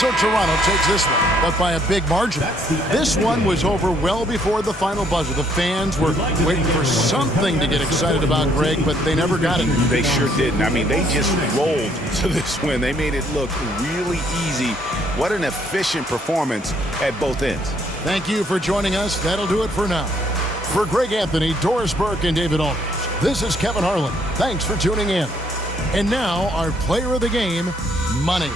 So Toronto takes this one, but by a big margin. This one was over well before the final buzzer. The fans were waiting for something to get excited about, Greg, but they never got it. They sure didn't. I mean, they just rolled to this win. They made it look really easy. What an efficient performance at both ends. Thank you for joining us. That'll do it for now. For Greg Anthony, Doris Burke, and David Aldridge, this is Kevin Harlan. Thanks for tuning in. And now, our player of the game, money.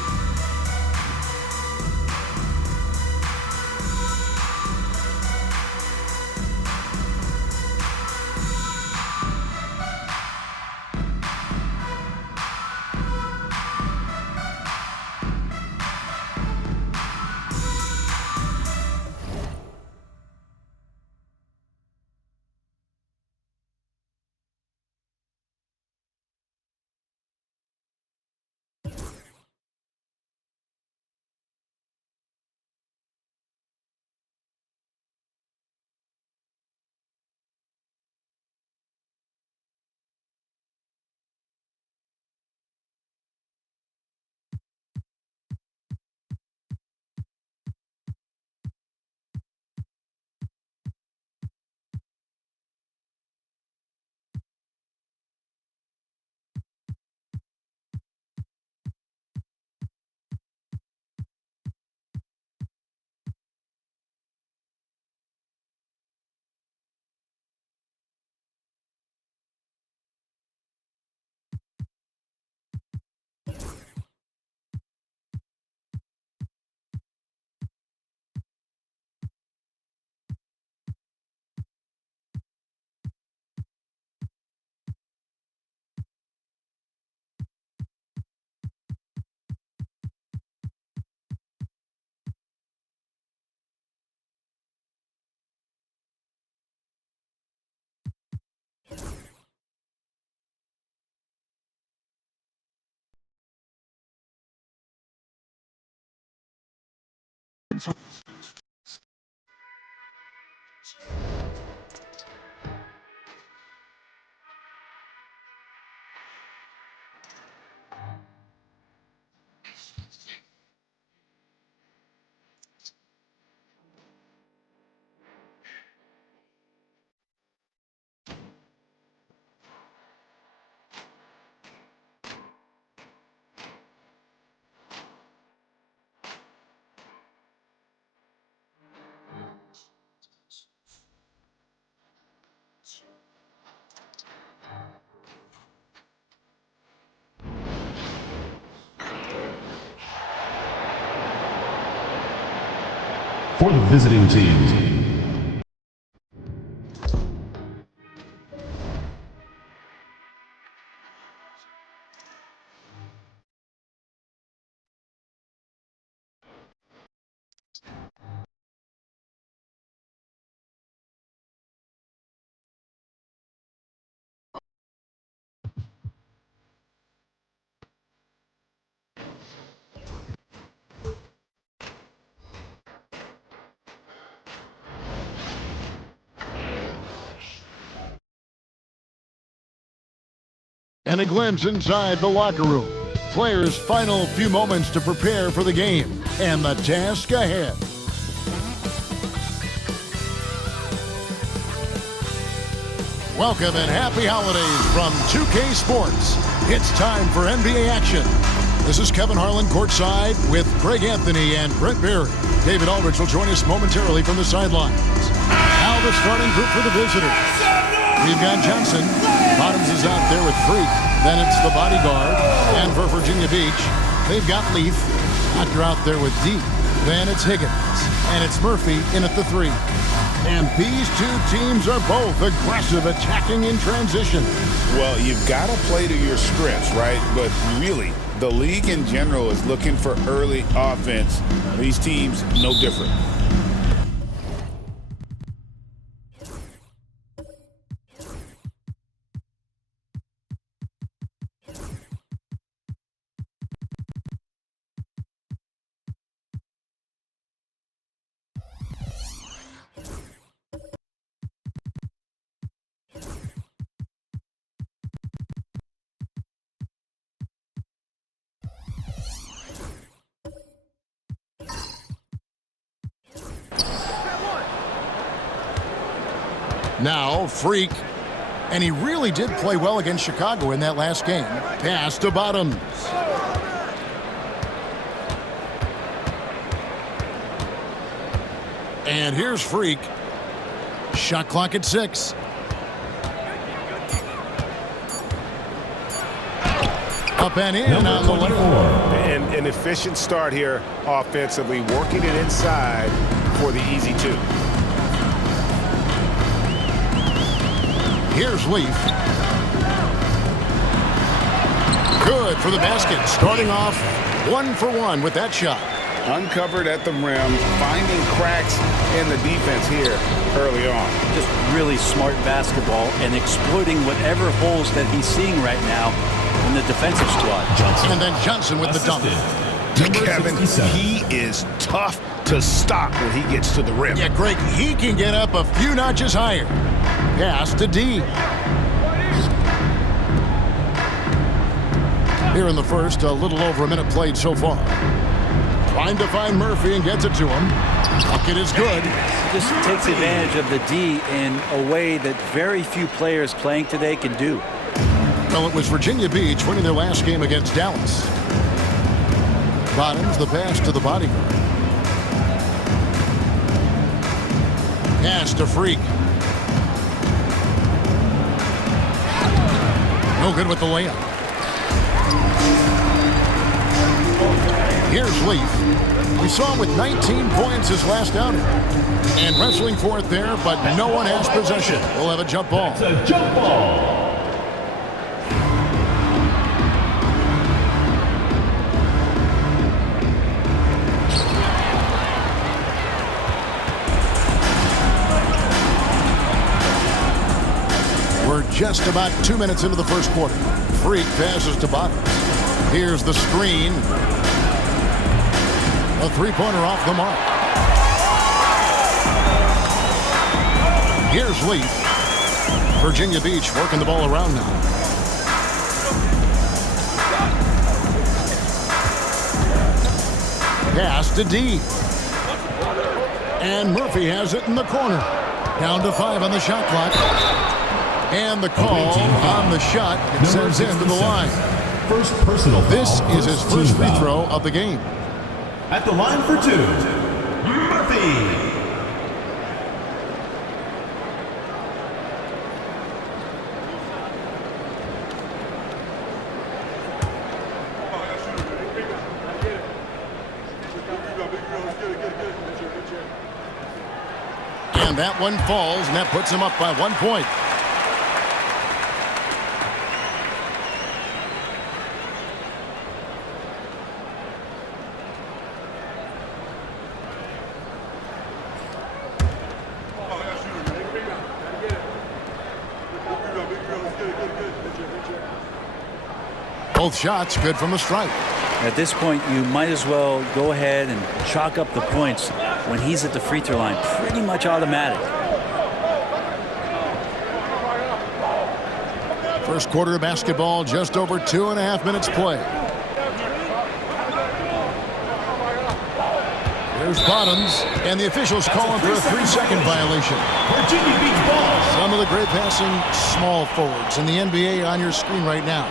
For the visiting team. And a glimpse inside the locker room. Players' final few moments to prepare for the game and the task ahead. Welcome and happy holidays from 2K Sports. It's time for NBA action. This is Kevin Harlan courtside with Greg Anthony and Brent Berry. David Aldridge will join us momentarily from the sidelines. Now the starting group for the visitors. We've got Johnson. Bottoms is out there with Freak. Then it's the bodyguard. And for Virginia Beach, they've got Leaf. Doctor out there with D. Then it's Higgins. And it's Murphy in at the 3. And these two teams are both aggressive, attacking in transition. Well, you've got to play to your strengths, right? But really, the league in general is looking for early offense. These teams, no different. Now, Freak. And he really did play well against Chicago in that last game. Pass to Bottoms. And here's Freak. Shot clock at 6. Up and in on the left. And an efficient start here offensively, working it inside for the easy 2. Here's Leaf. Good for the basket. Starting off 1 for 1 with that shot. Uncovered at the rim, finding cracks in the defense here early on. Just really smart basketball and exploiting whatever holes that he's seeing right now in the defensive squad. Johnson. And then Johnson with the dunk. Kevin, he is tough to stop when he gets to the rim. Yeah, Greg, he can get up a few notches higher. Pass to D. Here in the first, a little over a minute played so far. Trying to find Murphy and gets it to him. Bucket is good. Just takes advantage of the D in a way that very few players playing today can do. Well, it was Virginia Beach winning their last game against Dallas. Bottoms, the pass to the bodyguard. Pass to Freak. No good with the layup. Here's Leaf. We saw him with 19 points his last outing. And wrestling for it there, but no one has possession. We'll have a jump ball. It's a jump ball. We're just about 2 minutes into the first quarter. Freak passes to Bottoms. Here's the screen. A three-pointer off the mark. Here's Leaf. Virginia Beach working the ball around now. Pass to D. And Murphy has it in the corner. Down to 5 on the shot clock. And the call on the shot. It sends him to the line. First personal foul. This is his first free throw of the game. At the line for 2, Murphy. And that one falls, and that puts him up by 1 point. Both shots good from the stripe. At this point, you might as well go ahead and chalk up the points when he's at the free throw line. Pretty much automatic. First quarter of basketball, just over 2.5 minutes play. There's Bottoms, and the officials calling for a 3-second violation. Virginia Beach ball. Some of the great passing small forwards in the NBA on your screen right now.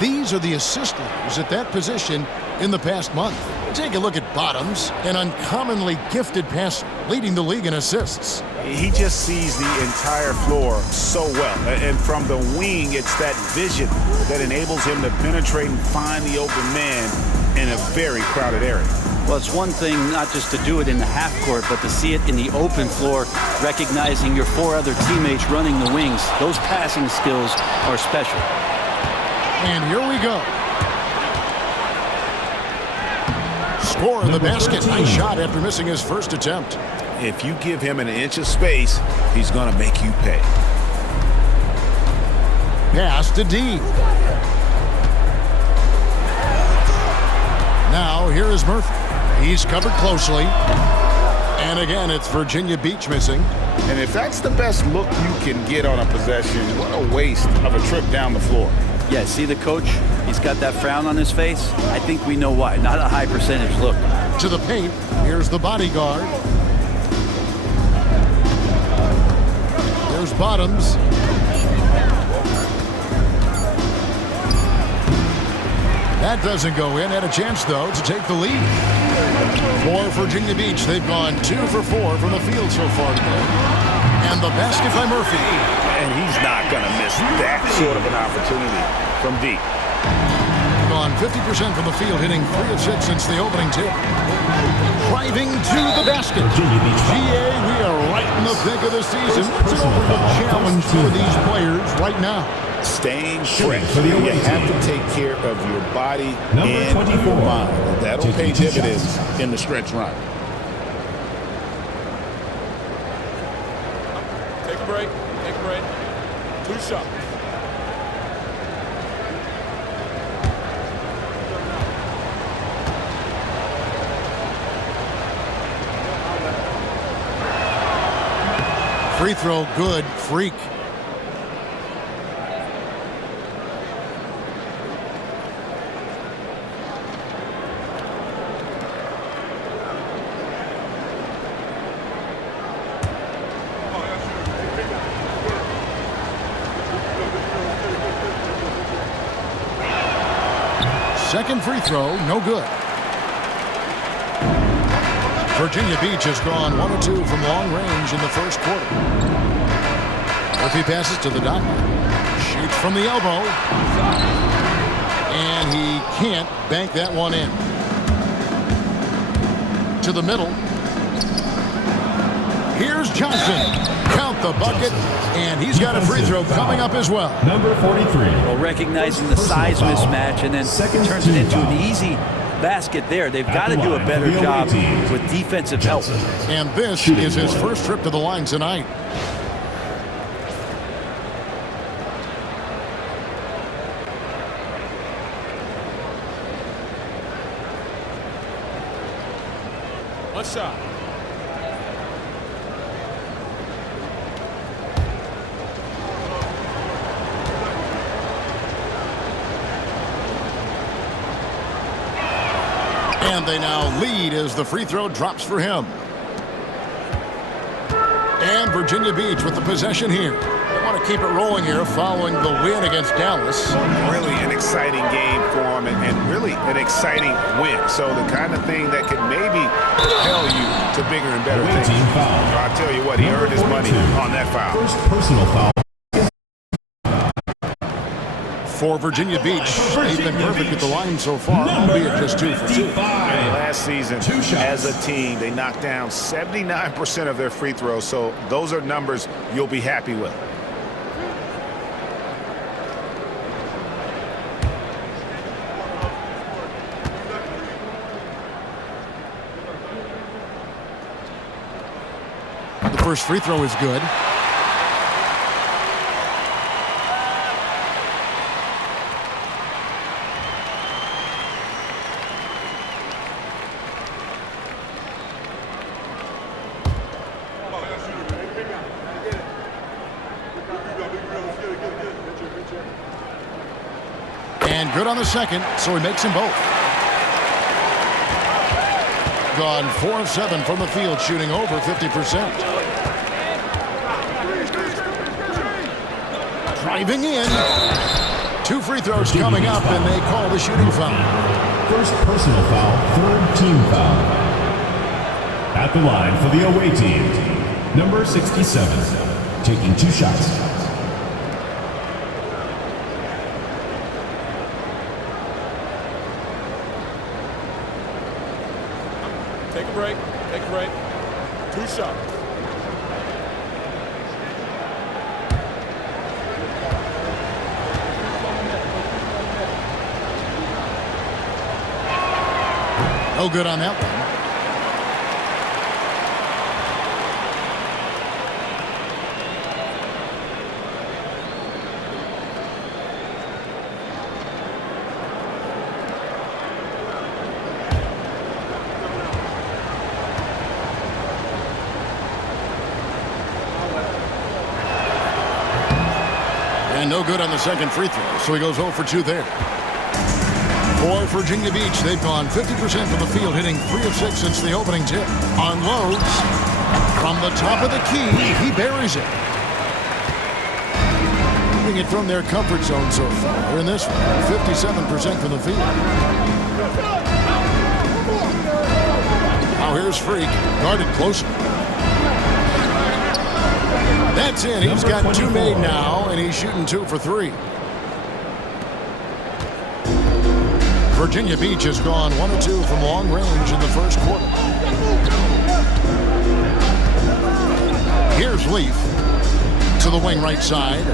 These are the assist leaders at that position in the past month. Take a look at Bottoms, an uncommonly gifted passer, leading the league in assists. He just sees the entire floor so well. And from the wing, it's that vision that enables him to penetrate and find the open man in a very crowded area. Well, it's one thing not just to do it in the half court, but to see it in the open floor, recognizing your 4 other teammates running the wings. Those passing skills are special. And here we go. Score in the basket. Nice shot after missing his first attempt. If you give him an inch of space, he's going to make you pay. Pass to D. Now here is Murphy. He's covered closely. And again, it's Virginia Beach missing. And if that's the best look you can get on a possession, what a waste of a trip down the floor. Yeah, see the coach? He's got that frown on his face. I think we know why. Not a high percentage look. To the paint. Here's the bodyguard. There's Bottoms. That doesn't go in. Had a chance, though, to take the lead. For Virginia Beach, they've gone 2 for 4 from the field so far today. And the basket by Murphy. And he's not going to miss that sort of an opportunity from deep. Gone 50% from the field, hitting 3 of 6 since the opening tip. Driving to the basket. GA, we are right in the thick of the season. What's an overall challenge for these players right now? Staying fresh. You have to take care of your body and your mind. That'll pay dividends in the stretch run. Take a break. Take a break. 2 shots. Free throw, good. Freak. Second free throw, no good. Virginia Beach has gone 1 of 2 from long range in the first quarter. Murphy passes to the dot line. Shoots from the elbow. And he can't bank that one in. To the middle. Here's Johnson. Count the bucket. And he's got a free throw coming up as well. Number 43. Well, recognizing the size mismatch and then turns it into an easy basket there. They've got to do a better job with defensive help. And this is his first trip to the line tonight. One shot. And they now lead as the free throw drops for him. And Virginia Beach with the possession here. They want to keep it rolling here following the win against Dallas. Really an exciting game for him and really an exciting win. So the kind of thing that could maybe propel you to bigger and better things. I'll tell you what, he earned his money on that foul. First personal foul. For Virginia Beach, they've been perfect at the line so far, albeit just 2 for 2. And last season, as a team, they knocked down 79% of their free throws, so those are numbers you'll be happy with. The first free throw is good. And good on the second, so he makes them both. Gone 4 of 7 from the field, shooting over 50%. Driving in. 2 free throws coming up, and they call the shooting foul. First personal foul, third team foul. At the line for the away team, number 67, taking 2 shots. Take a break. Take a break. 2 shots. No good on that one. And no good on the second free throw, so he goes 0 for 2 there. For Virginia Beach, they've gone 50% from the field, hitting 3 of 6 since the opening tip. Unloads from the top of the key. He buries it. shooting it from their comfort zone so far in this one. 57% from the field. Now here's Freak, guarded closer. That's in. He's got 2 made now, and he's shooting 2 for 3. Virginia Beach has gone 1 of 2 from long range in the first quarter. Here's Leaf to the wing right side.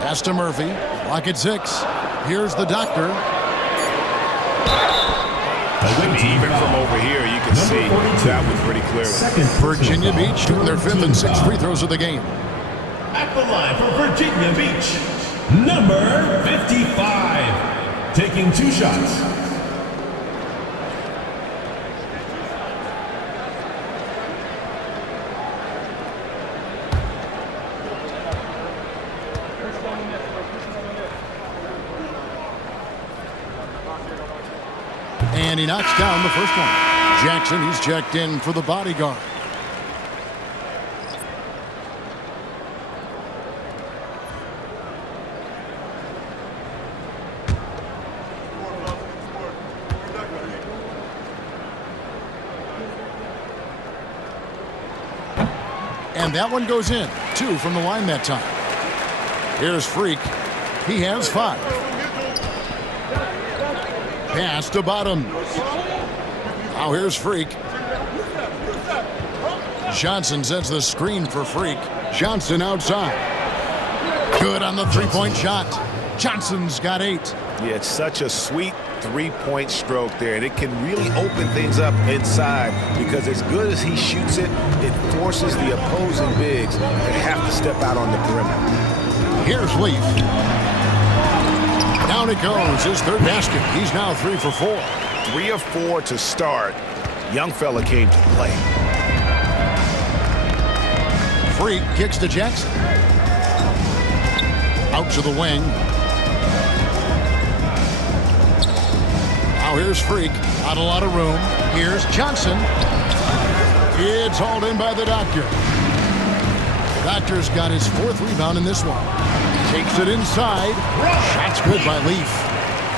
Pass to Murphy. Lock at 6. Here's the Doctor. Even from over here, you can see that was pretty clear. Virginia Beach shooting their 5th and 6th free throws of the game. At the line for Virginia Beach, number 55, taking 2 shots. And he knocks down the first one. Jackson, he's checked in for the bodyguard. And that one goes in. 2 from the line that time. Here's Freak. He has 5. Pass to Bottom. Now here's Freak. Johnson sets the screen for Freak. Johnson outside. Good on the 3-point shot. Johnson's got 8. Yeah, it's such a sweet 3-point stroke there, and it can really open things up inside because as good as he shoots it, it forces the opposing bigs to have to step out on the perimeter. Here's Leaf. Down it goes, his 3rd basket. He's now 3 for 4. 3 of 4 to start. Young fella came to play. Freak kicks to Jackson. Out to the wing. Now here's Freak. Not a lot of room. Here's Johnson. It's hauled in by the Doctor. The Doctor's got his 4th rebound in this one. Takes it inside. Shot's good by Leaf.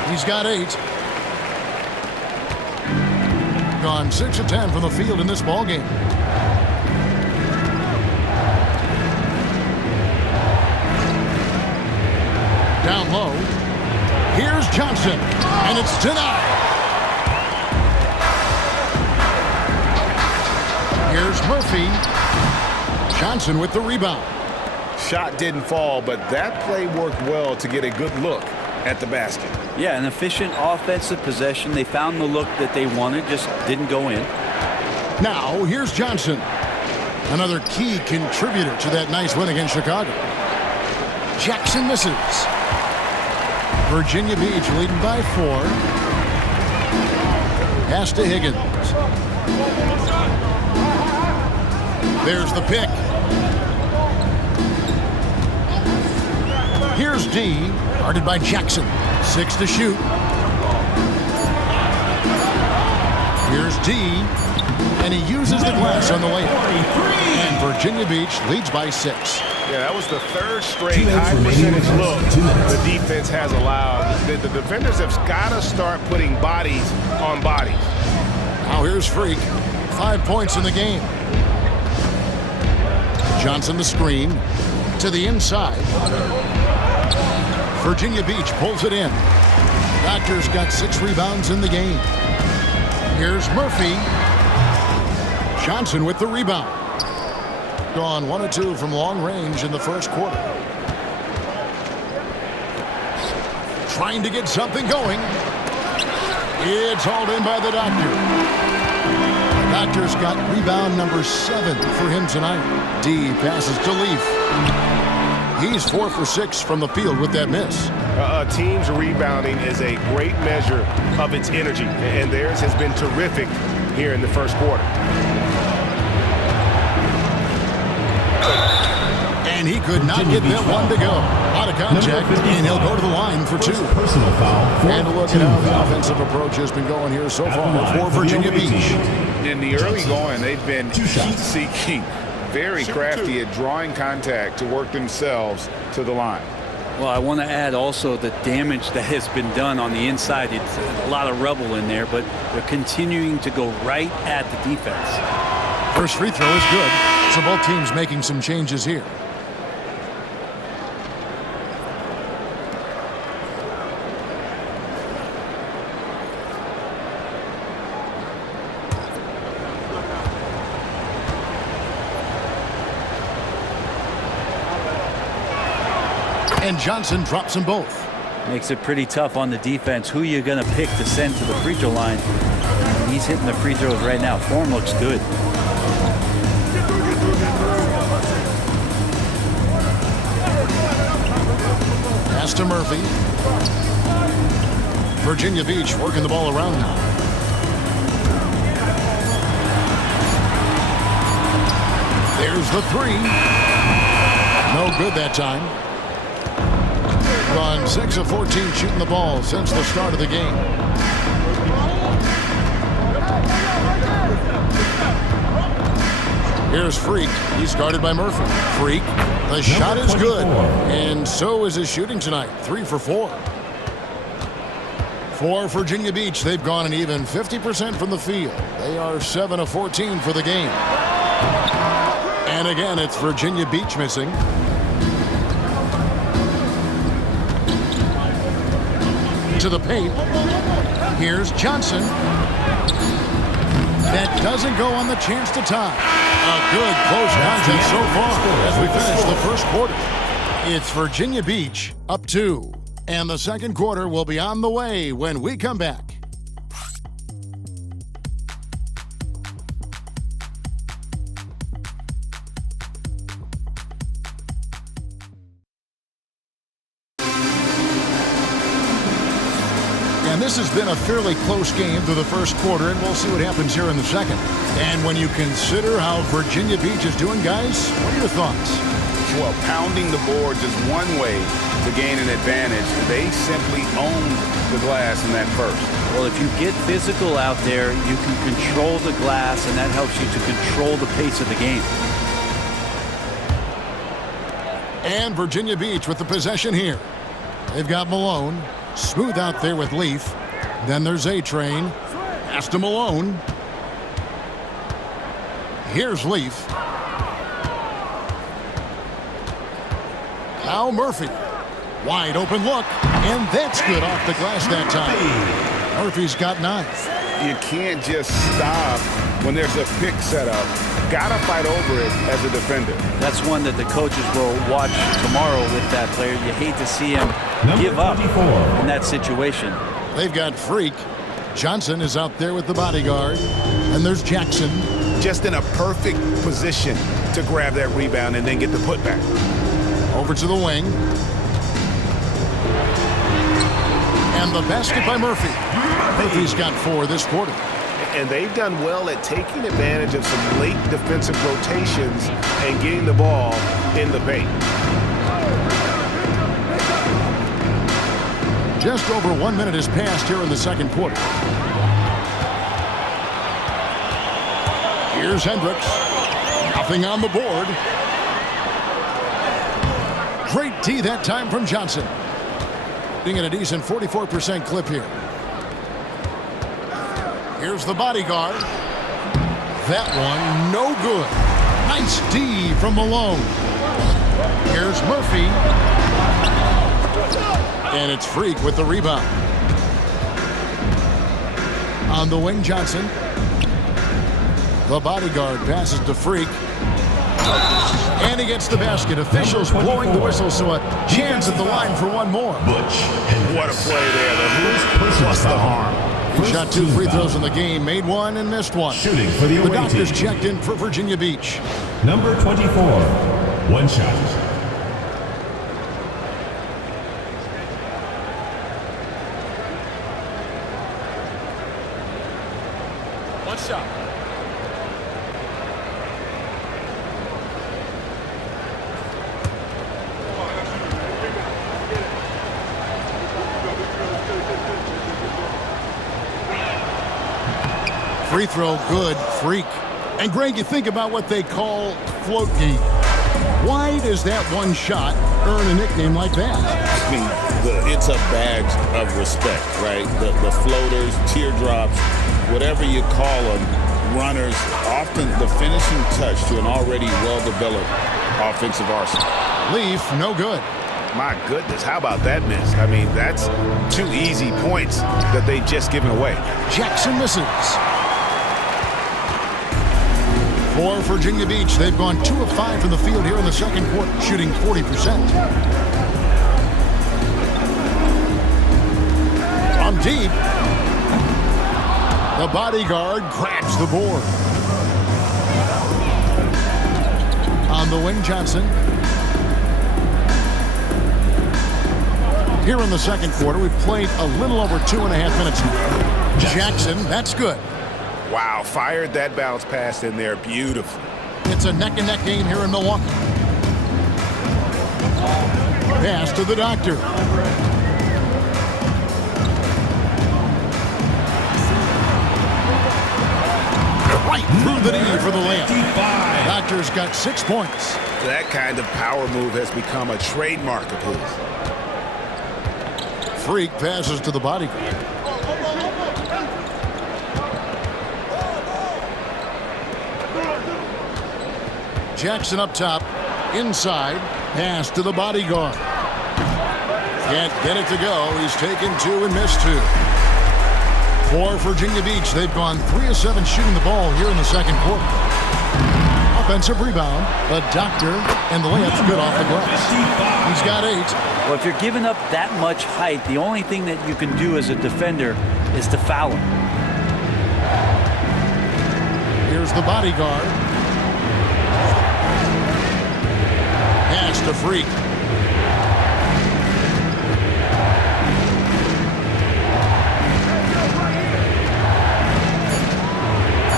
He's got 8. Gone 6 of 10 from the field in this ball game. Down low. Here's Johnson. And it's denied. Here's Murphy. Johnson with the rebound. Shot didn't fall, but that play worked well to get a good look at the basket. Yeah, an efficient offensive possession. They found the look that they wanted, just didn't go in. Now, here's Johnson. Another key contributor to that nice win against Chicago. Jackson misses. Virginia Beach leading by 4. Pass to Higgins. There's the pick. Here's D, guarded by Jackson. 6 to shoot. Here's D, and he uses the glass on the layup. And Virginia Beach leads by 6. Yeah, that was the 3rd straight high percentage look the defense has allowed. The defenders have got to start putting bodies on bodies. Now here's Freak. 5 points in the game. Johnson the screen to the inside. Virginia Beach pulls it in. Doctor's got 6 rebounds in the game. Here's Murphy. Johnson with the rebound. Gone 1 of 2 from long range in the first quarter. Trying to get something going. It's hauled in by the Doctor. The Doctor's got rebound number 7 for him tonight. D passes to Leaf. He's 4 for 6 from the field with that miss. A team's rebounding is a great measure of its energy, and theirs has been terrific here in the first quarter. And he could not get that one to go. Out of contact, and he'll go to the line for 2. Personal foul. And a look at how the offensive approach has been going here so far for Virginia Beach. In the early going, they've been heat-seeking very crafty at drawing contact to work themselves to the line. Well, I want to add also the damage that has been done on the inside. It's a lot of rubble in there, but they're continuing to go right at the defense. First free throw is good. So both teams making some changes here. And Johnson drops them both. Makes it pretty tough on the defense. Who you're going to pick to send to the free throw line. He's hitting the free throws right now. Form looks good. Pass to Murphy. Virginia Beach working the ball around now. There's the three. No good that time. Gone 6 of 14 shooting the ball since the start of the game. Here's Freak. He's guarded by Murphy. Freak. The shot is good. And so is his shooting tonight. 3 for 4. For Virginia Beach, they've gone an even 50% from the field. They are 7 of 14 for the game. And again, it's Virginia Beach missing. To the paint. Here's Johnson. That doesn't go on the chance to tie. A good close contest so far as we finish the first quarter. It's Virginia Beach up 2. And the second quarter will be on the way when we come back. And this has been a fairly close game through the first quarter, and we'll see what happens here in the second. And when you consider how Virginia Beach is doing, guys, what are your thoughts? Well, pounding the boards is one way to gain an advantage. They simply owned the glass in that first. Well, if you get physical out there, you can control the glass, and that helps you to control the pace of the game. And Virginia Beach with the possession here. They've got Malone. Smooth out there with Leaf. Then there's A-Train. Pass to Malone. Here's Leaf. Now Murphy. Wide open look. And that's good off the glass that time. Murphy's got 9. You can't just stop when there's a pick set up. Gotta fight over it as a defender. That's one that the coaches will watch tomorrow with that player. You hate to see him give up in that situation. They've got Freak. Johnson is out there with the bodyguard. And there's Jackson. Just in a perfect position to grab that rebound and then get the putback. Over to the wing. And the basket by Murphy. Murphy's got 4 this quarter. And they've done well at taking advantage of some late defensive rotations and getting the ball in the paint. Just over 1 minute has passed here in the second quarter. Here's Hendricks. Nothing on the board. Great D that time from Johnson. Being at a decent 44% clip here. Here's the bodyguard. That one, no good. Nice D from Malone. Here's Murphy. And it's Freak with the rebound. On the wing, Johnson. The bodyguard passes to Freak. And he gets the basket. Officials blowing the whistle, so a chance at the line for one more. What a play there. The move plus the harm. He shot 2 free throws in the game, made 1 and missed 1. Shooting for the away team. Doctors checked in for Virginia Beach. Number 24, 1 shot. One shot. Free throw good. Freak. And Greg, you think about what they call float game. Why does that one shot earn a nickname like that? I mean, it's a badge of respect, right? The floaters, teardrops, whatever you call them, runners, often the finishing touch to an already well-developed offensive arsenal. Leaf, no good. My goodness, how about that miss? I mean, that's 2 easy points that they've just given away. Jackson misses. For Virginia Beach, they've gone 2 of 5 from the field here in the second quarter, shooting 40%. From deep, the bodyguard grabs the board. On the wing, Johnson. Here in the second quarter, we've played a little over 2.5 minutes now. Jackson, that's good. Wow, fired that bounce pass in there beautifully. It's a neck-and-neck game here in Milwaukee. Pass to the doctor. Right through the knee for the layup. Doctor's got 6 points. That kind of power move has become a trademark of his. Freak passes to the bodyguard. Jackson up top, inside, pass to the bodyguard. Can't get it to go. He's taken 2 and missed 2. For Virginia Beach, they've gone 3 of 7 shooting the ball here in the second quarter. Offensive rebound, but Doctor and the layup's good off the glass. He's got 8. Well, if you're giving up that much height, the only thing that you can do as a defender is to foul him. Here's the bodyguard. Pass to Freak.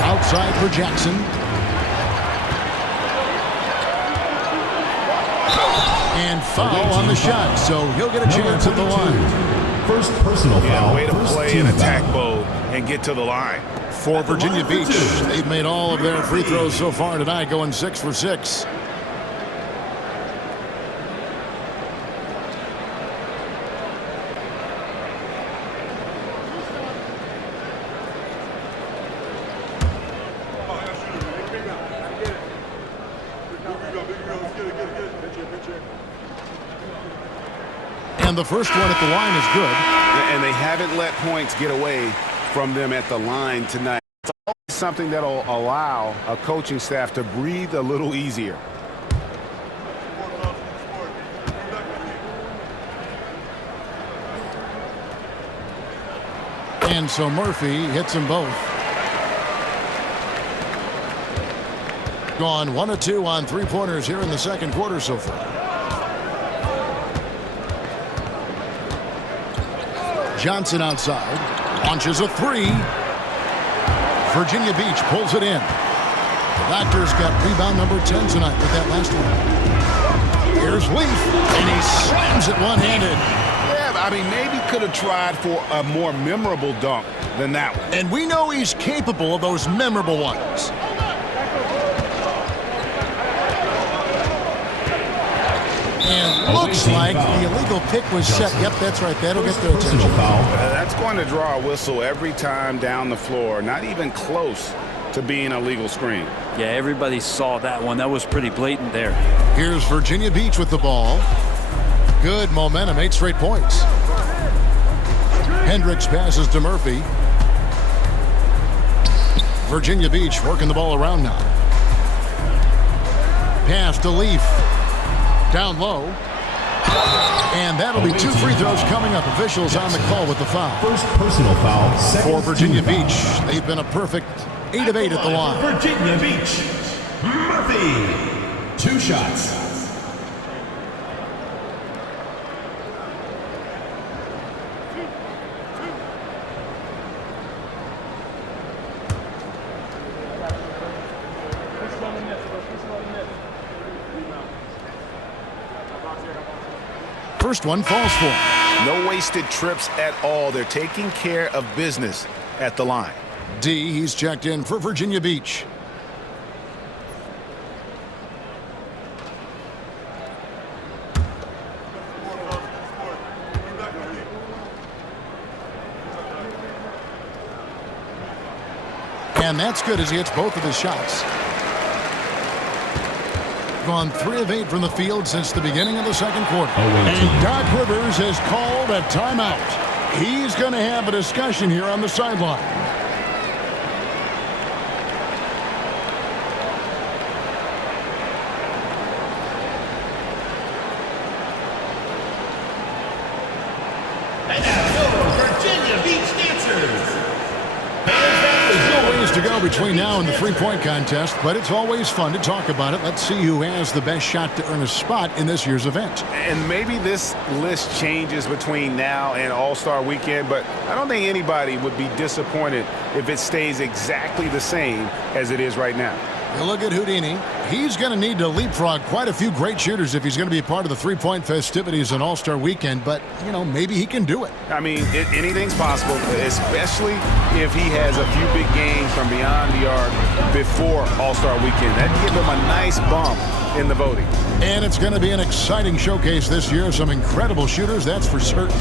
Outside for Jackson. And foul on the shot, so he'll get a chance at the line. First personal foul. Way to play in attack mode and get to the line. For Virginia Beach, they've made all of their free throws so far tonight, going 6 for 6. And the first one at the line is good. And they haven't let points get away from them at the line tonight. It's always something that will allow a coaching staff to breathe a little easier. And so Murphy hits them both. Gone 1 of 2 on 3-pointers here in the second quarter so far. Johnson outside, launches a 3. Virginia Beach pulls it in. The Doctor's got rebound number 10 tonight with that last one. Here's Leaf, and he slams it one-handed. Yeah, I mean, maybe could have tried for a more memorable dunk than that one. And we know he's capable of those memorable ones. And looks like the illegal pick was set. Yep, that's right. That'll get their attention. That's going to draw a whistle every time down the floor. Not even close to being a legal screen. Yeah, everybody saw that one. That was pretty blatant there. Here's Virginia Beach with the ball. Good momentum, 8 straight points. Hendricks passes to Murphy. Virginia Beach working the ball around now. Pass to Leaf. Down low. And that'll be 2 free throws coming up. Officials on the call with the foul. First personal foul. For Virginia Beach, they've been a perfect 8 of 8 at the line. Virginia Beach. Murphy. 2 shots. First one falls for him. No wasted trips at all. They're taking care of business at the line. D, he's checked in for Virginia Beach. And that's good as he hits both of his shots. Gone 3 of 8 from the field since the beginning of the second quarter. And Doc Rivers has called a timeout. He's going to have a discussion here on the sideline. To go between now and the three-point contest, but it's always fun to talk about it. Let's see who has the best shot to earn a spot in this year's event. And maybe this list changes between now and All-Star Weekend, but I don't think anybody would be disappointed if it stays exactly the same as it is right now. You look at Houdini. He's going to need to leapfrog quite a few great shooters if he's going to be a part of the three-point festivities on All-Star Weekend, but, you know, maybe he can do it. I mean, anything's possible, especially if he has a few big games from beyond the arc before All-Star Weekend. That'd give him a nice bump in the voting. And it's going to be an exciting showcase this year. Some incredible shooters, that's for certain.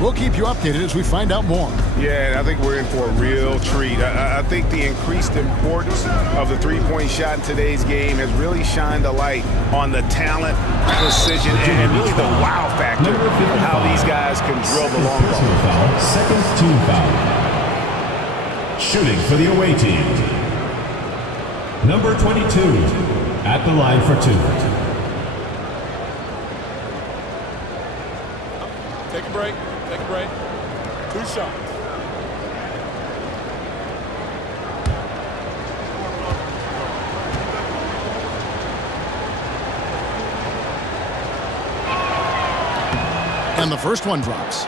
We'll keep you updated as we find out more. Yeah, I think we're in for a real treat. I think the increased importance of the three-point shot in today's game has really shined a light on the talent, precision, and really the wow factor of how these guys can drill the long ball. Second team foul. Shooting for the away team. Number 22 at the line for 2. Take a break. Take a break. 2 shots. And the first one drops.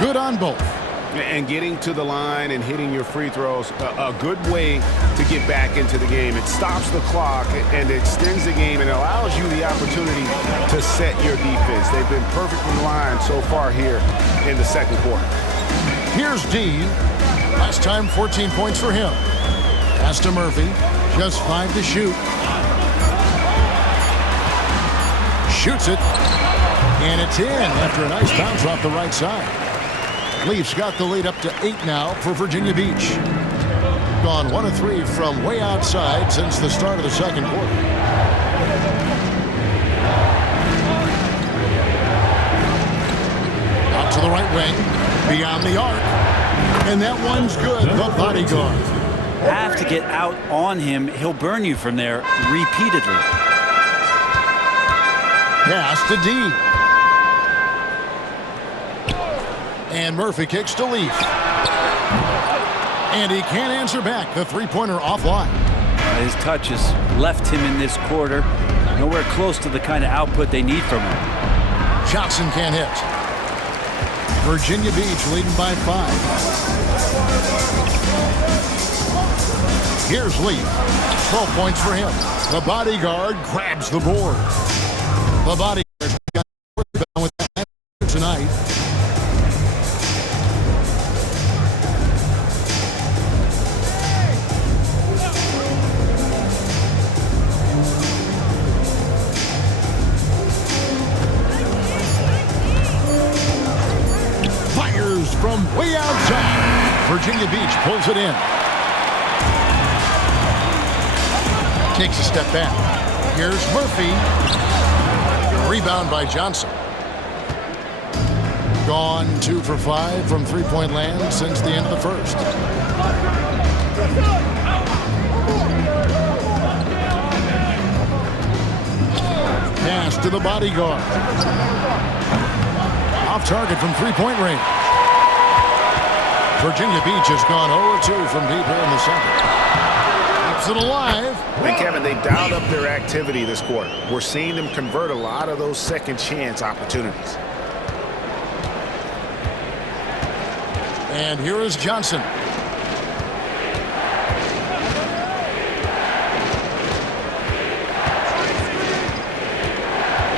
Good on both. And getting to the line and hitting your free throws, a good way to get back into the game. It stops the clock and extends the game and allows you the opportunity to set your defense. They've been perfectly lined so far here in the second quarter. Here's D. Last time, 14 points for him. Pass to Murphy. Just 5 to shoot. Shoots it. And it's in after a nice bounce off the right side. Leafs got the lead up to 8 now for Virginia Beach. Gone 1 of 3 from way outside since the start of the second quarter. Out to the right wing, beyond the arc. And that one's good, the bodyguard. Have to get out on him. He'll burn you from there repeatedly. Pass to D. And Murphy kicks to Leaf. And he can't answer back. The three-pointer offline. His touches left him in this quarter. Nowhere close to the kind of output they need from him. Johnson can't hit. Virginia Beach leading by 5. Here's Leaf. 12 points for him. The bodyguard grabs the board. The bodyguard got with that tonight. From way outside, Virginia Beach pulls it in. Takes a step back. Here's Murphy. Rebound by Johnson. Gone 2 for 5 from three-point land since the end of the first. Pass to the bodyguard. Off target from three-point range. Virginia Beach has gone 0-2 from deep here in the second. Keeps it alive. And Kevin, they've dialed up their activity this quarter. We're seeing them convert a lot of those second chance opportunities. And here is Johnson.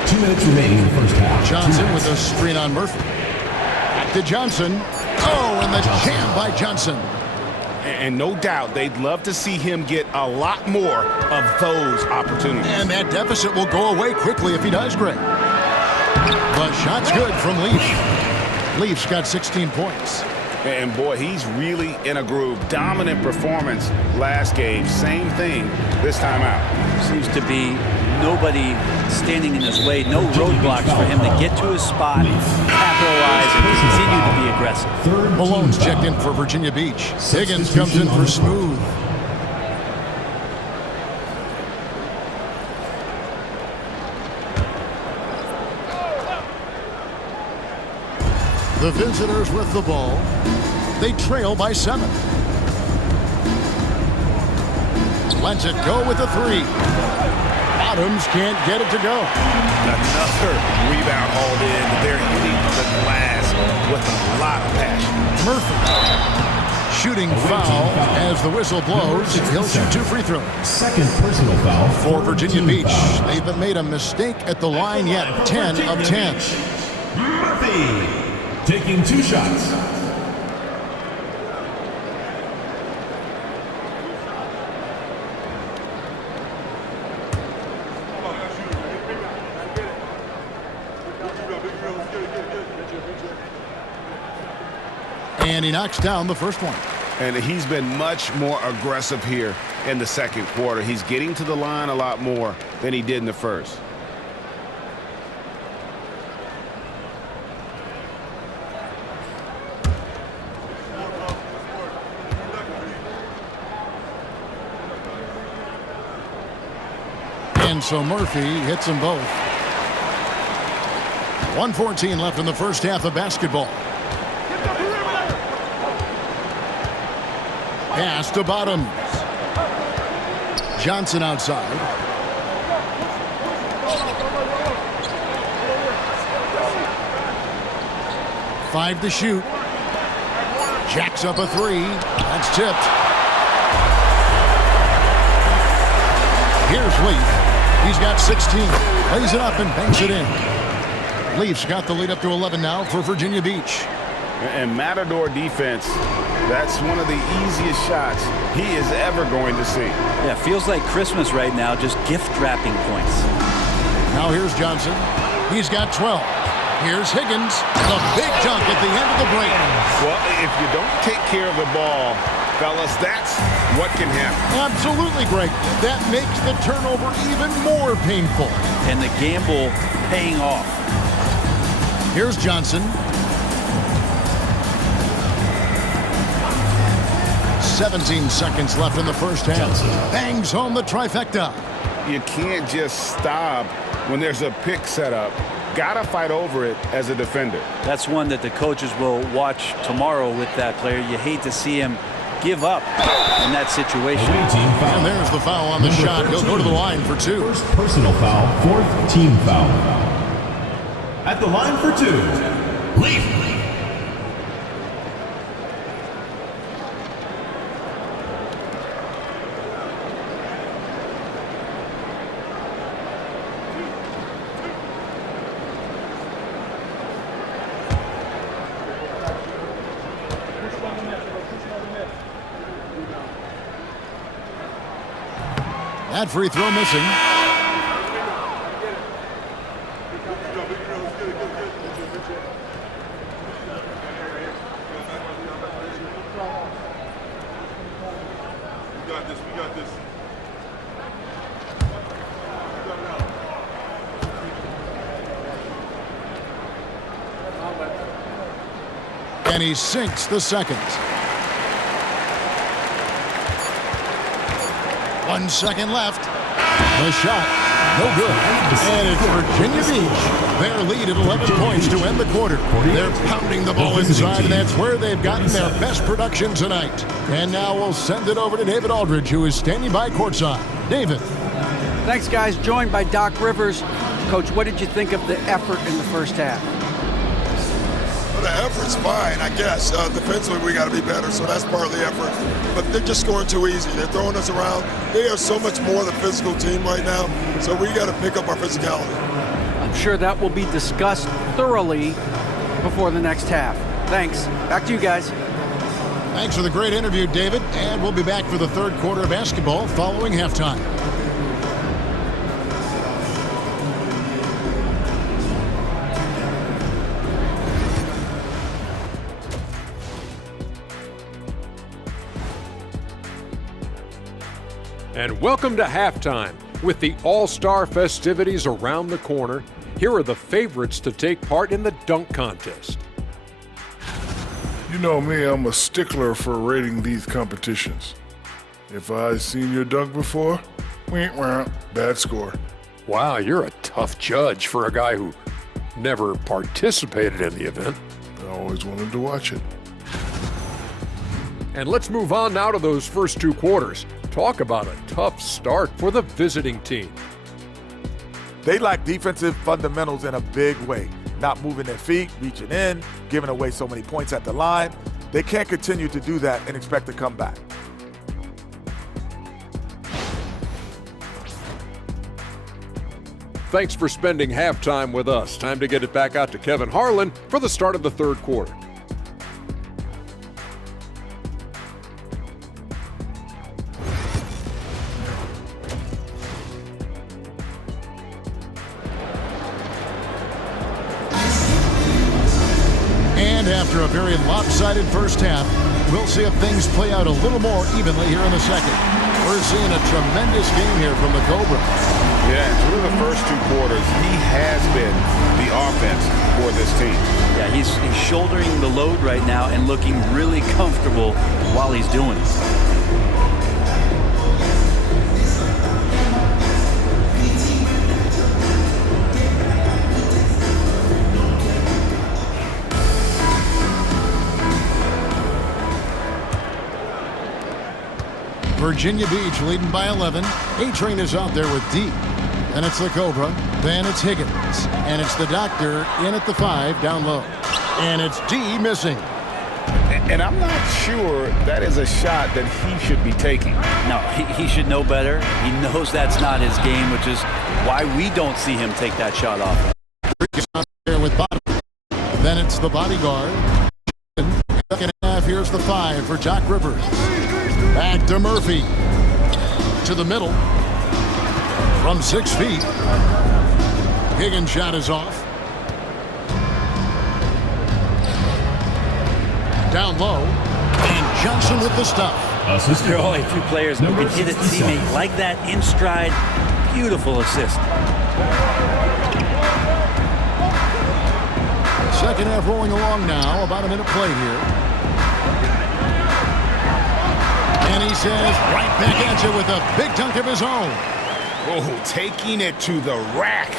Two minutes remaining in the first half. Johnson with a screen on Murphy. Back to Johnson. Oh, and the jam by Johnson. And no doubt they'd love to see him get a lot more of those opportunities. And that deficit will go away quickly if he does, Greg. The shot's good from Leaf. Leaf's got 16 points. And boy, he's really in a groove. Dominant performance last game. Same thing this time out. Seems to be nobody standing in his way. No roadblocks for him to get to his spot, capitalize, and continue to be aggressive. Malone's checked in for Virginia Beach. Higgins comes in for Smooth. The visitors with the ball. They trail by 7. Lets it go with a 3. Bottoms can't get it to go. Another rebound hauled in. They're hitting the glass with a lot of passion. Murphy. Shooting foul as the whistle blows. He'll shoot 2 free throws. Second personal foul For Virginia Beach, foul. they haven't made a mistake at the line yet. 10 of 10. Murphy taking 2 shots. And he knocks down the first one. And he's been much more aggressive here in the second quarter. He's getting to the line a lot more than he did in the first. And so Murphy hits them both. 1:14 left in the first half of basketball. Pass to Bottoms. Johnson outside. Five to shoot. Jacks up a 3. That's tipped. Here's Leaf. He's got 16. Lays it up and banks it in. Leaf's got the lead up to 11 now for Virginia Beach. And Matador defense, that's one of the easiest shots he is ever going to see. Yeah, feels like Christmas right now, just gift wrapping points. Now here's Johnson. He's got 12. Here's Higgins. The big dunk at the end of the break. Well, if you don't take care of the ball, fellas, that's what can happen. Absolutely, Greg. That makes the turnover even more painful. And the gamble paying off. Here's Johnson. 17 seconds left in the first half. Bangs home the trifecta. You can't just stop when there's a pick set up. Gotta fight over it as a defender. That's one that the coaches will watch tomorrow with that player. You hate to see him give up in that situation. And there's the foul on the shot. He'll go to the line for 2. First personal foul, 4th team foul. At the line for 2, Leaf. That free throw missing. We got this. And he sinks the second. 1 second left. The shot, no good. And it's Virginia Beach. Their lead at 11 points to end the quarter. They're pounding the ball inside, and that's where they've gotten their best production tonight. And now we'll send it over to David Aldridge, who is standing by courtside. David. Thanks, guys. Joined by Doc Rivers. Coach, what did you think of the effort in the first half? Well, the effort's fine, I guess. Defensively, we got to be better, so that's part of the effort. But they're just scoring too easy. They're throwing us around. They are so much more the physical team right now, so we got to pick up our physicality. I'm sure that will be discussed thoroughly before the next half. Thanks. Back to you guys. Thanks for the great interview, David. And we'll be back for the third quarter of basketball following halftime. And welcome to halftime. With the All-Star festivities around the corner, here are the favorites to take part in the dunk contest. You know me, I'm a stickler for rating these competitions. If I've seen your dunk before, bad score. Wow, you're a tough judge for a guy who never participated in the event. I always wanted to watch it. And let's move on now to those first two quarters. Talk about a tough start for the visiting team. They lack defensive fundamentals in a big way. Not moving their feet, reaching in, giving away so many points at the line. They can't continue to do that and expect to come back. Thanks for spending halftime with us. Time to get it back out to Kevin Harlan for the start of the third quarter. After a very lopsided first half, we'll see if things play out a little more evenly here in the second. We're seeing a tremendous game here from the Cobra. Yeah, and through the first two quarters, he has been the offense for this team. Yeah, he's shouldering the load right now and looking really comfortable while he's doing it. Virginia Beach leading by 11. A-Train is out there with D. Then it's the Cobra. Then it's Higgins. And it's the Doctor in at the 5 down low. And it's D missing. And I'm not sure that is a shot that he should be taking. No, he should know better. He knows that's not his game, which is why we don't see him take that shot off. Out there with body. Then it's the bodyguard. Second half, here's the 5 for Doc Rivers. Back to Murphy. To the middle. From 6 feet. Higgins' shot is off. Down low. And Johnson with the stuff. There are only 2 players who can hit a teammate like that in stride. Beautiful assist. Second half rolling along now. About a minute play here. And he says right back at you with a big dunk of his own. Oh, taking it to the rack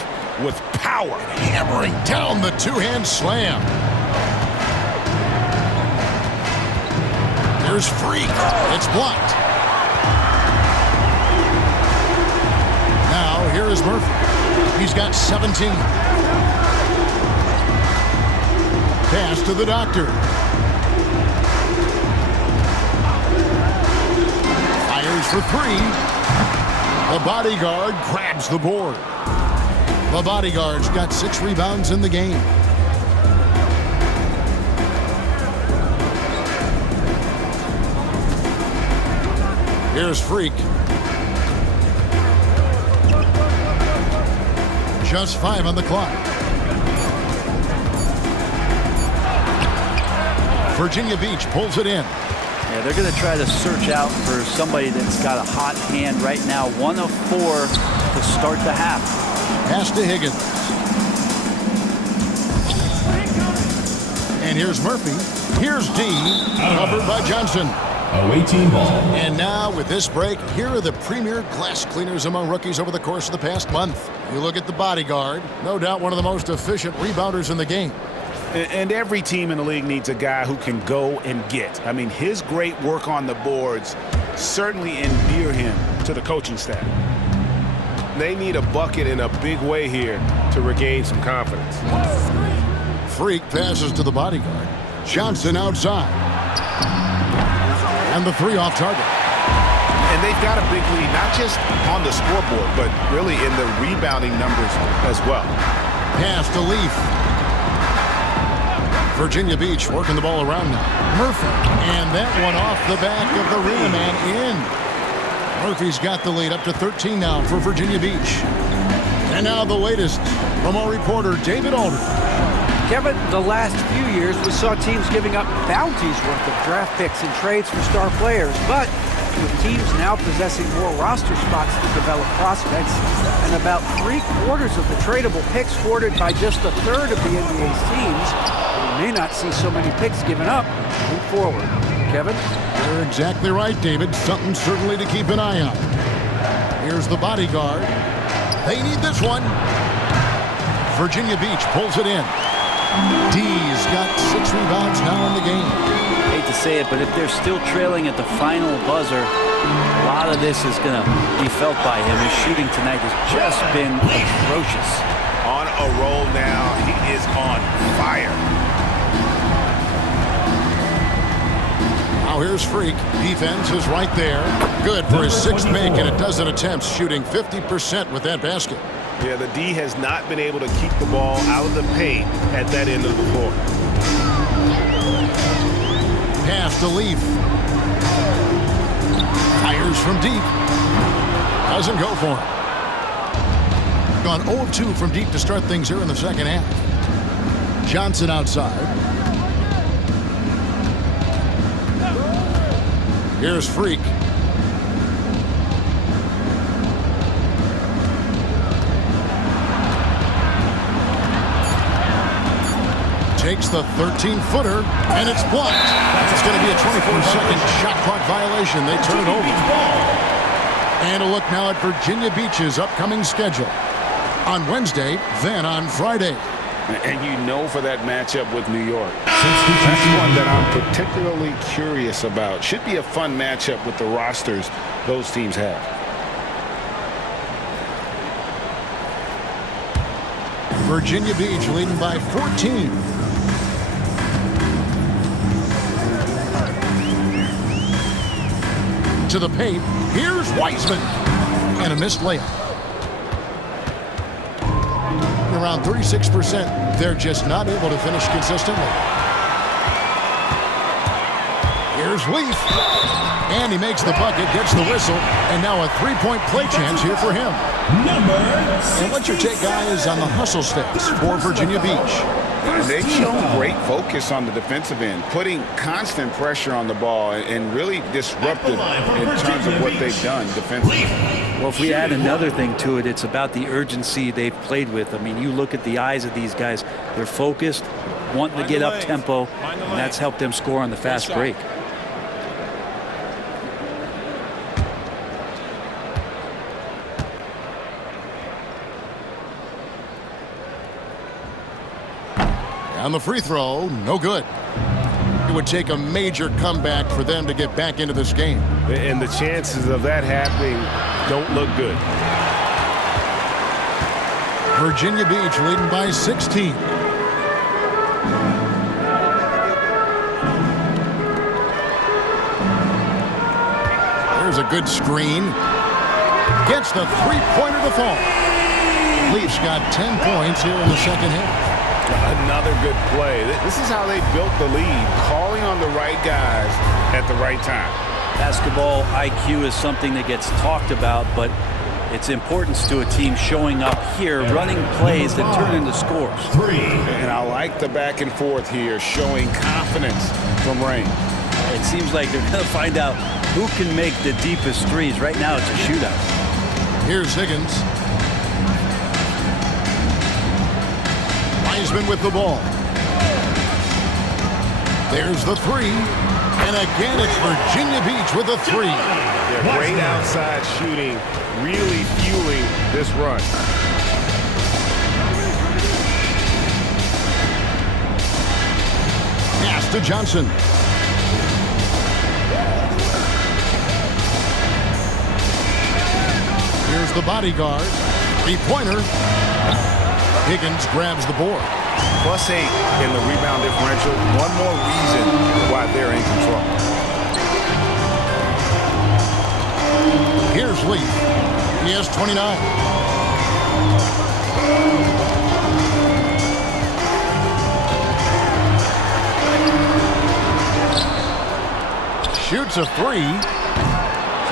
with power. Hammering down the two-hand slam. Here's Freak. It's blocked. Now here is Murphy. He's got 17. Pass to the Doctor. Fires for 3. The bodyguard grabs the board. The bodyguard's got 6 rebounds in the game. Here's Freak. Just 5 on the clock. Virginia Beach pulls it in. Yeah, they're going to try to search out for somebody that's got a hot hand right now. 1 of 4 to start the half. Pass to Higgins. And here's Murphy. Here's D. Covered by Johnson. Away team ball. And now with this break, here are the premier glass cleaners among rookies over the course of the past month. You look at the bodyguard, no doubt one of the most efficient rebounders in the game. And every team in the league needs a guy who can go and get. I mean, his great work on the boards certainly endear him to the coaching staff. They need a bucket in a big way here to regain some confidence. Freak passes to the bodyguard. Johnson outside. And the 3 off target. And they've got a big lead, not just on the scoreboard, but really in the rebounding numbers as well. Pass to Leaf. Virginia Beach working the ball around now. Murphy. And that one off the back of the rim and in. Murphy's got the lead up to 13 now for Virginia Beach. And now the latest from our reporter, David Aldridge. Kevin, the last few years, we saw teams giving up bounties worth of draft picks and trades for star players. But with teams now possessing more roster spots to develop prospects and about 3/4 of the tradable picks hoarded by just a third of the NBA's teams, we may not see so many picks given up moving forward. Kevin? You're exactly right, David. Something certainly to keep an eye on. Here's the bodyguard. They need this one. Virginia Beach pulls it in. D's got 6 rebounds now in the game. I hate to say it, but if they're still trailing at the final buzzer, a lot of this is going to be felt by him. His shooting tonight has just been atrocious. On a roll now. He is on fire. Now here's Freak. Defense is right there. Good for his 6th make and a dozen attempts, shooting 50% with that basket. Yeah, the D has not been able to keep the ball out of the paint at that end of the floor. Pass to Leaf. Fires from deep. Doesn't go for him. Gone 0 of 2 from deep to start things here in the second half. Johnson outside. Here's Freak. Takes the 13-footer, and it's blocked. It's going to be a 24-second shot clock violation. They turn it over. And a look now at Virginia Beach's upcoming schedule. On Wednesday, then on Friday. And you know for that matchup with New York. That's one that I'm particularly curious about. Should be a fun matchup with the rosters those teams have. Virginia Beach leading by 14. To the paint, here's Wiseman. And a missed layup. Around 36%, they're just not able to finish consistently. Here's Leaf. And he makes the bucket, gets the whistle, and now a 3-point play chance here for him. And what's your take, guys, on the hustle stats for Virginia Beach? They've shown great focus on the defensive end, putting constant pressure on the ball and really disruptive in terms of what they've done defensively. Well, if we add another thing to it, it's about the urgency they've played with. I mean, you look at the eyes of these guys. They're focused, wanting to get up tempo, and that's helped them score on the fast break. On the free throw, no good. It would take a major comeback for them to get back into this game. And the chances of that happening don't look good. Virginia Beach leading by 16. There's a good screen. Gets the three-pointer to fall. Leafs got 10 points here in the second half. Another good play. This is how they built the lead, calling on the right guys at the right time. Basketball IQ is something that gets talked about, but its importance to a team showing up here, running plays that turn into scores. And I like the back and forth here, showing confidence from range. It seems like they're going to find out who can make the deepest threes. Right now, it's a shootout. Here's Higgins. Wiseman with the ball. There's the three. And again, it's Virginia Beach with a three. Yeah, great outside shooting, really fueling this run. Pass to Johnson. Here's the bodyguard. Three-pointer. Higgins grabs the board. +8 in the rebound differential. One more reason why they're in control. Here's Leaf. He has 29. It's a three.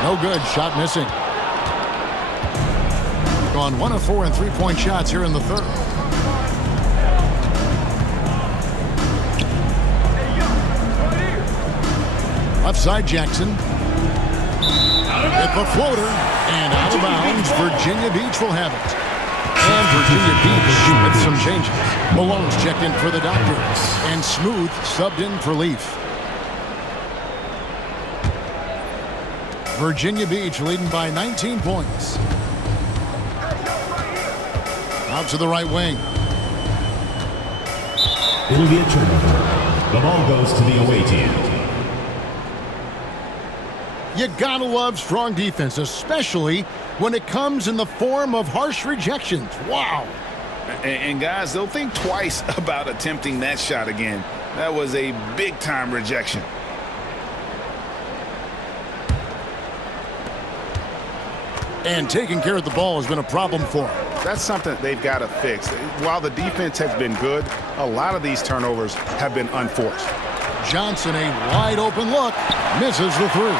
No good. Shot missing. Gone 1 of 4 in three-point shots here in the third. Left side, Jackson. With the floater. And out of bounds. Virginia Beach will have it. And Virginia Beach with some changes. Malone's checked in for the doctor. And Smooth subbed in for Leaf. Virginia Beach leading by 19 points. Out to the right wing. It'll be a turnover. The ball goes to the away team. You gotta love strong defense, especially when it comes in the form of harsh rejections. Wow. And guys, they'll think twice about attempting that shot again. That was a big-time rejection. And taking care of the ball has been a problem for them. That's something they've got to fix. While the defense has been good, a lot of these turnovers have been unforced. Johnson, a wide open look, misses the three.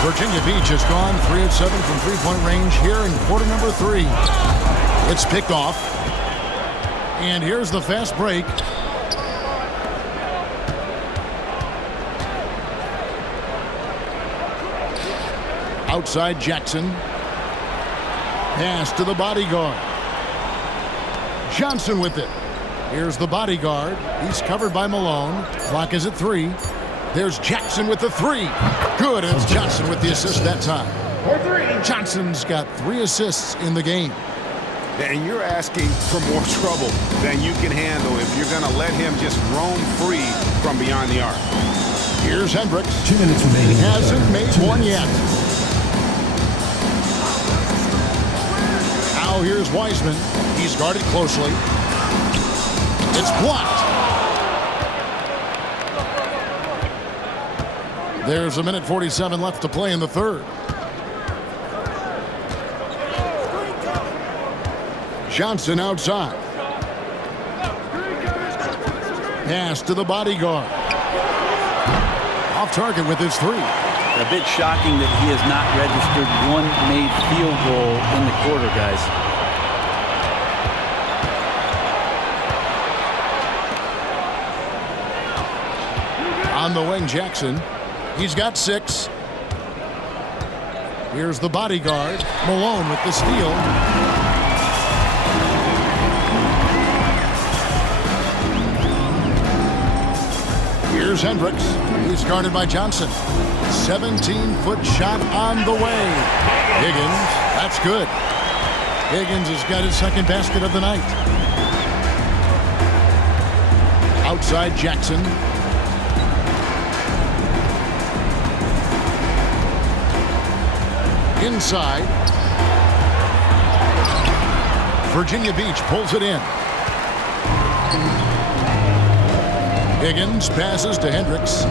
Virginia Beach has gone 3 of 7 from three-point range here in quarter number 3. It's picked off. And here's the fast break. Outside Jackson. Pass to the bodyguard. Johnson with it. Here's the bodyguard. He's covered by Malone. Clock is at 3. There's Jackson with the 3. Good, and it's Johnson with the assist that time. Johnson's got 3 assists in the game. And you're asking for more trouble than you can handle if you're going to let him just roam free from beyond the arc. Here's Hendricks. 2 minutes remaining. Hasn't made one yet. Now here's Wiseman. He's guarded closely. It's blocked. There's 1:47 left to play in the third. Johnson outside. Pass to the bodyguard. Off target with his 3. A bit shocking that he has not registered one made field goal in the quarter, guys. On the wing, Jackson. He's got 6. Here's the bodyguard. Malone with the steal. Here's Hendricks. He's guarded by Johnson. 17-foot shot on the way. Higgins, that's good. Higgins has got his second basket of the night. Outside Jackson. Inside. Virginia Beach pulls it in. Higgins passes to Hendricks.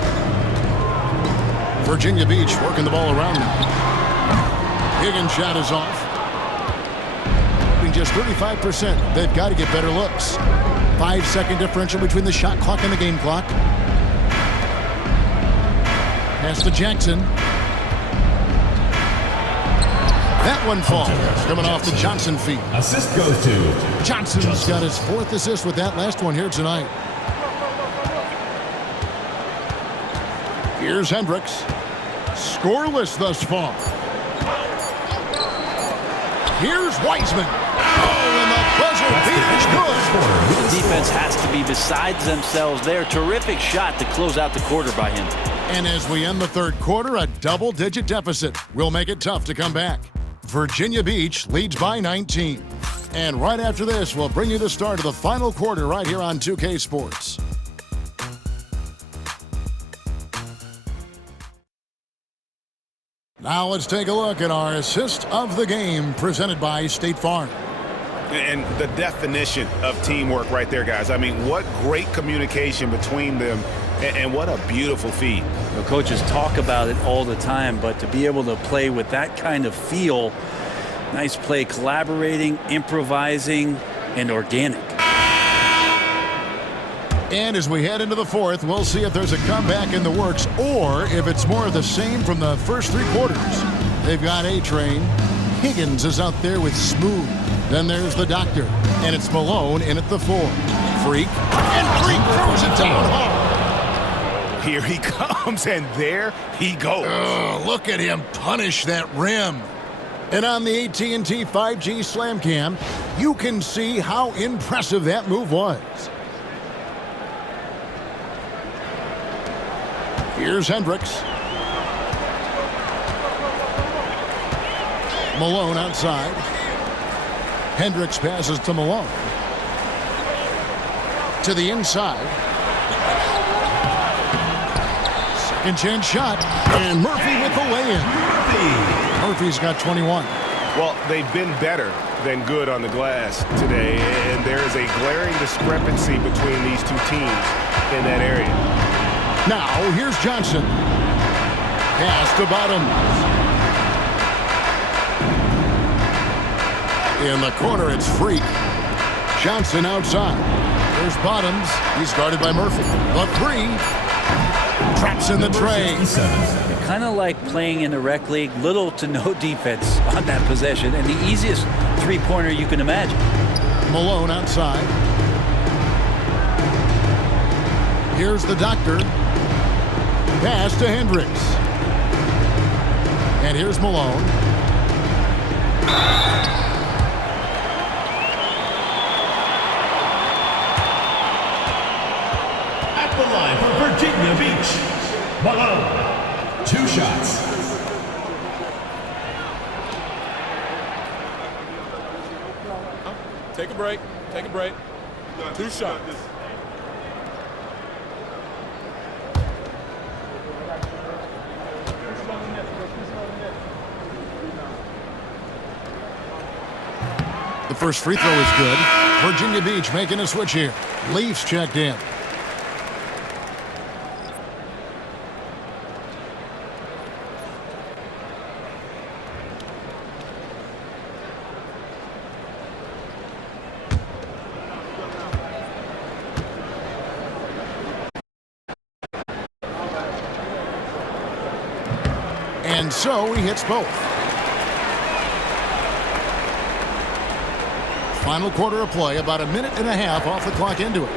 Virginia Beach working the ball around now. Higgins' shot is off. Just 35%. They've got to get better looks. 5-second differential between the shot clock and the game clock. Pass to Jackson. That one falls. Coming off the Johnson feet. Assist goes to Johnson's got his 4th assist with that last one here tonight. Here's Hendricks. Scoreless thus far. Here's Wiseman. Oh, and the buzzer beater's good. The defense has to be besides themselves there. Terrific shot to close out the quarter by him. And as we end the third quarter, a double-digit deficit will make it tough to come back. Virginia Beach leads by 19. And right after this, we'll bring you the start of the final quarter right here on 2K Sports. Now let's take a look at our assist of the game presented by State Farm. And the definition of teamwork right there, guys. I mean, what great communication between them, and what a beautiful feed. The coaches talk about it all the time, but to be able to play with that kind of feel, nice play, collaborating, improvising, and organic. And as we head into the fourth, we'll see if there's a comeback in the works or if it's more of the same from the first three quarters. They've got A-Train. Higgins is out there with Smooth. Then there's the Doctor. And it's Malone in at the 4. Freak. And Freak throws it down hard. Here he comes, and there he goes. Oh, look at him punish that rim. And on the AT&T 5G Slam Cam, you can see how impressive that move was. Here's Hendricks. Malone outside. Hendricks passes to Malone. To the inside. Second chance shot. And Murphy with the lay-in. Murphy's got 21. Well, they've been better than good on the glass today, and there is a glaring discrepancy between these two teams in that area. Now, here's Johnson. Pass to Bottoms. In the corner, it's Freak. Johnson outside. There's Bottoms. He's guarded by Murphy. The 3. Traps in the tray. Kind of like playing in the rec league. Little to no defense on that possession. And the easiest three-pointer you can imagine. Malone outside. Here's the Doctor. Pass to Hendricks. And here's Malone. At the line for Virginia Beach, Malone. 2 shots. Take a break. Take a break. 2 shots. The first free throw is good. Virginia Beach making a switch here. Leafs checked in. And so he hits both. Final quarter of play, about a minute and a half off the clock into it.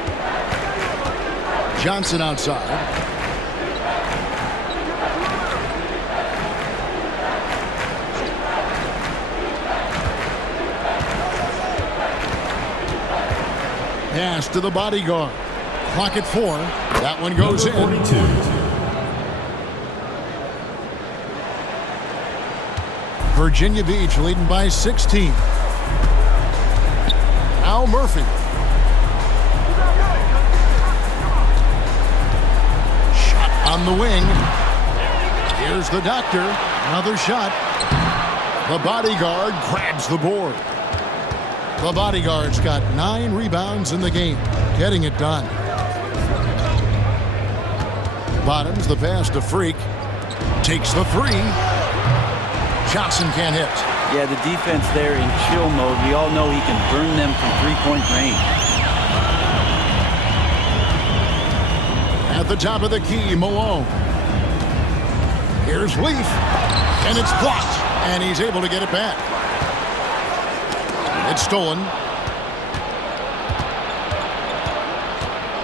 Johnson outside. Pass to the bodyguard. Clock at 4. That one goes in. 42. Virginia Beach leading by 16. Now Murphy. Shot on the wing. Here's the Doctor. Another shot. The bodyguard grabs the board. The bodyguard's got 9 rebounds in the game. Getting it done. Bottoms the pass to Freak. Takes the 3. Johnson can't hit. Yeah, the defense there in chill mode. We all know he can burn them from three-point range. At the top of the key, Malone. Here's Leaf. And it's blocked. And he's able to get it back. It's stolen.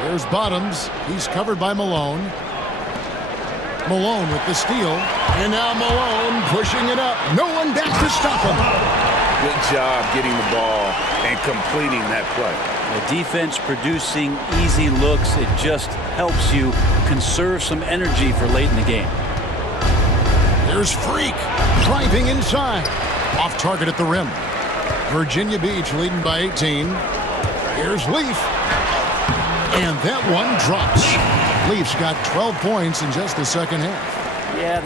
Here's Bottoms. He's covered by Malone. Malone with the steal. And now Malone pushing it up. No one back to stop him. Good job getting the ball and completing that play. The defense producing easy looks. It just helps you conserve some energy for late in the game. There's Freak driving inside. Off target at the rim. Virginia Beach leading by 18. Here's Leaf. And that one drops. Leafs got 12 points in just the second half. Yeah, the